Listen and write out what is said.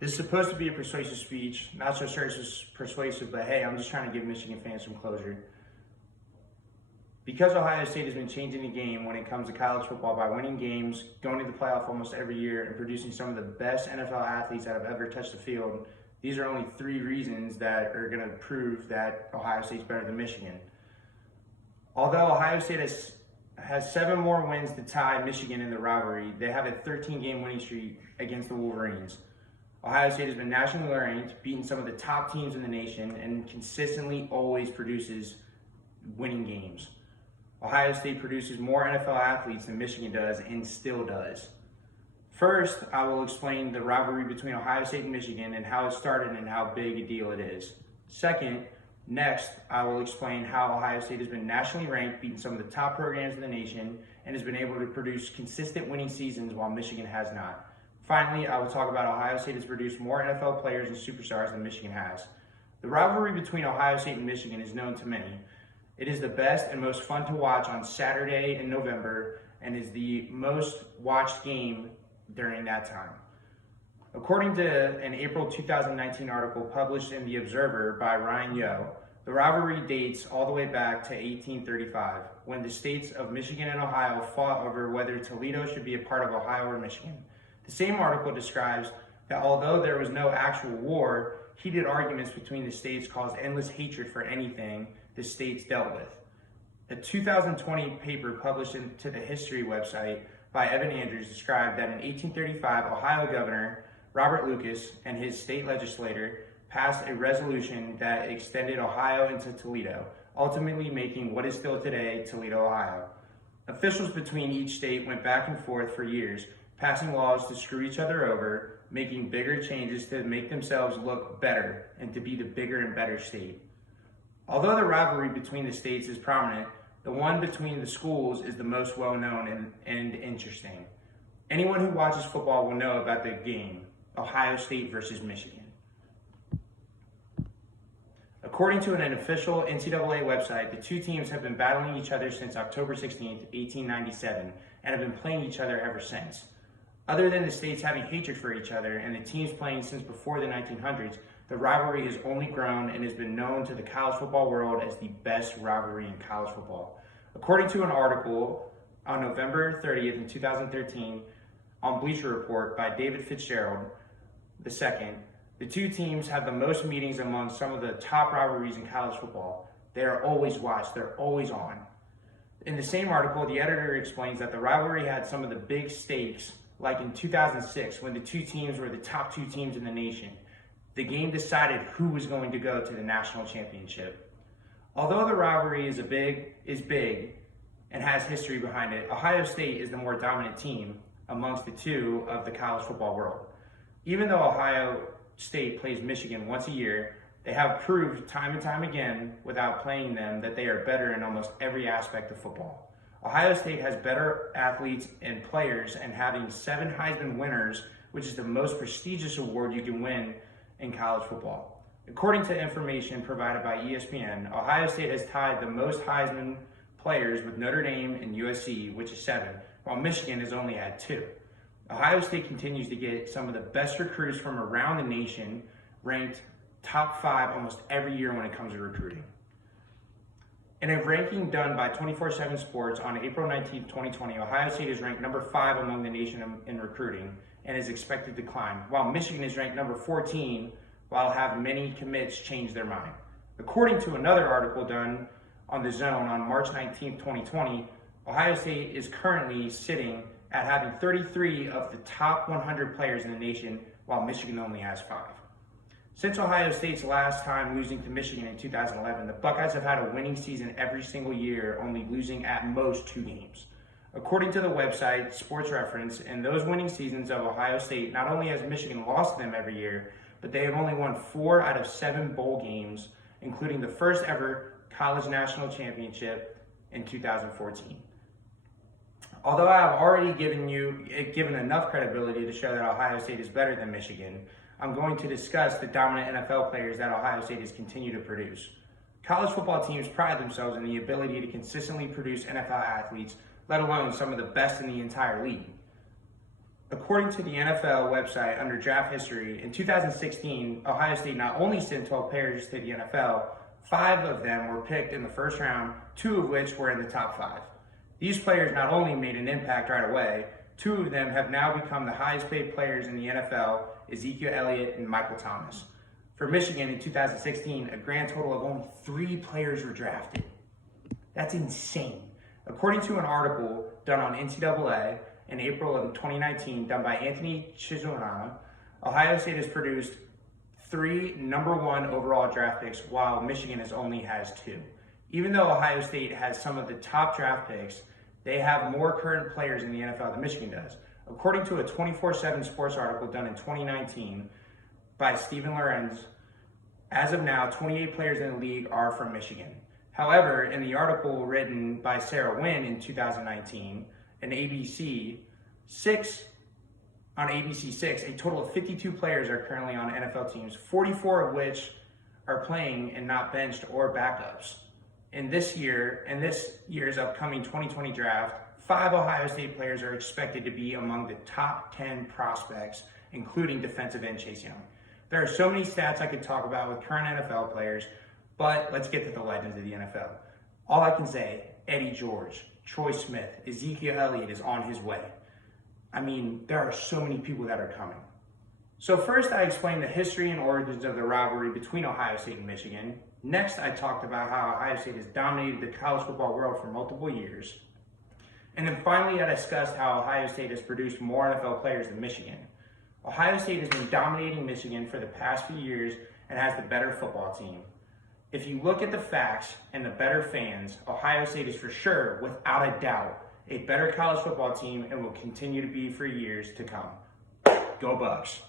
This is supposed to be a persuasive speech, not so sure it's persuasive, but hey, I'm just trying to give Michigan fans some closure. Because Ohio State has been changing the game when it comes to college football by winning games, going to the playoff almost every year, and producing some of the best NFL athletes that have ever touched the field, these are only 3 reasons that are going to prove that Ohio State's better than Michigan. Although Ohio State has 7 more wins to tie Michigan in the rivalry, they have a 13-game winning streak against the Wolverines. Ohio State has been nationally ranked, beaten some of the top teams in the nation, and consistently always produces winning games. Ohio State produces more NFL athletes than Michigan does and still does. First, I will explain the rivalry between Ohio State and Michigan and how it started and how big a deal it is. Next, I will explain how Ohio State has been nationally ranked, beaten some of the top programs in the nation, and has been able to produce consistent winning seasons while Michigan has not. Finally, I will talk about Ohio State has produced more NFL players and superstars than Michigan has. The rivalry between Ohio State and Michigan is known to many. It is the best and most fun to watch on Saturday in November and is the most watched game during that time. According to an April 2019 article published in The Observer by Ryan Yo, the rivalry dates all the way back to 1835, when the states of Michigan and Ohio fought over whether Toledo should be a part of Ohio or Michigan. The same article describes that although there was no actual war, heated arguments between the states caused endless hatred for anything the states dealt with. A 2020 paper published into the history website by Evan Andrews described that in 1835, Ohio Governor Robert Lucas and his state legislature passed a resolution that extended Ohio into Toledo, ultimately making what is still today Toledo, Ohio. Officials between each state went back and forth for years, passing laws to screw each other over, making bigger changes to make themselves look better and to be the bigger and better state. Although the rivalry between the states is prominent, the one between the schools is the most well-known and interesting. Anyone who watches football will know about the game, Ohio State versus Michigan. According to an official NCAA website, the 2 teams have been battling each other since October 16, 1897, and have been playing each other ever since. Other than the states having hatred for each other and the teams playing since before the 1900s, the rivalry has only grown and has been known to the college football world as the best rivalry in college football. According to an article on November 30th in 2013 on Bleacher Report by David Fitzgerald II, the 2 teams have the most meetings among some of the top rivalries in college football. They are always watched, they're always on. In the same article, the editor explains that the rivalry had some of the big stakes, like in 2006 when the 2 teams were the top 2 teams in the nation. The game decided who was going to go to the national championship. Although the rivalry is big and has history behind it, Ohio State is the more dominant team amongst the 2 of the college football world. Even though Ohio State plays Michigan once a year, they have proved time and time again without playing them that they are better in almost every aspect of football. Ohio State has better athletes and players, and having 7 Heisman winners, which is the most prestigious award you can win in college football. According to information provided by ESPN, Ohio State has tied the most Heisman players with Notre Dame and USC, which is 7, while Michigan has only had 2. Ohio State continues to get some of the best recruits from around the nation, ranked top 5 almost every year when it comes to recruiting. In a ranking done by 24/7 Sports on April 19, 2020, Ohio State is ranked number 5 among the nation in recruiting and is expected to climb, while Michigan is ranked number 14, while have many commits change their mind. According to another article done on The Zone on March 19, 2020, Ohio State is currently sitting at having 33 of the top 100 players in the nation, while Michigan only has 5. Since Ohio State's last time losing to Michigan in 2011, the Buckeyes have had a winning season every single year, only losing at most 2 games. According to the website Sports Reference, in those winning seasons of Ohio State, not only has Michigan lost them every year, but they have only won 4 out of 7 bowl games, including the first ever college national championship in 2014. Although I have already given enough credibility to show that Ohio State is better than Michigan, I'm going to discuss the dominant NFL players that Ohio State has continued to produce. College football teams pride themselves in the ability to consistently produce NFL athletes, let alone some of the best in the entire league. According to the NFL website under draft history, in 2016, Ohio State not only sent 12 players to the NFL, 5 of them were picked in the first round, 2 of which were in the top 5. These players not only made an impact right away, 2 of them have now become the highest paid players in the NFL, Ezekiel Elliott and Michael Thomas. For Michigan in 2016, a grand total of only 3 players were drafted. That's insane. According to an article done on NCAA in April of 2019, done by Anthony Chisolana, Ohio State has produced 3 number 1 overall draft picks, while Michigan only has 2. Even though Ohio State has some of the top draft picks, they have more current players in the NFL than Michigan does. According to a 24/7 Sports article done in 2019 by Stephen Lorenz, as of now, 28 players in the league are from Michigan. However, in the article written by Sarah Wynn in 2019, on ABC 6, a total of 52 players are currently on NFL teams, 44 of which are playing and not benched or backups. In this year's upcoming 2020 draft, 5 Ohio State players are expected to be among the top 10 prospects, including defensive end Chase Young. There are so many stats I could talk about with current NFL players, but let's get to the legends of the NFL. All I can say, Eddie George, Troy Smith, Ezekiel Elliott is on his way. I mean, there are so many people that are coming. So first I explained the history and origins of the rivalry between Ohio State and Michigan. Next, I talked about how Ohio State has dominated the college football world for multiple years. And then finally, I discussed how Ohio State has produced more NFL players than Michigan. Ohio State has been dominating Michigan for the past few years and has the better football team. If you look at the facts and the better fans, Ohio State is for sure, without a doubt, a better college football team and will continue to be for years to come. Go Bucks!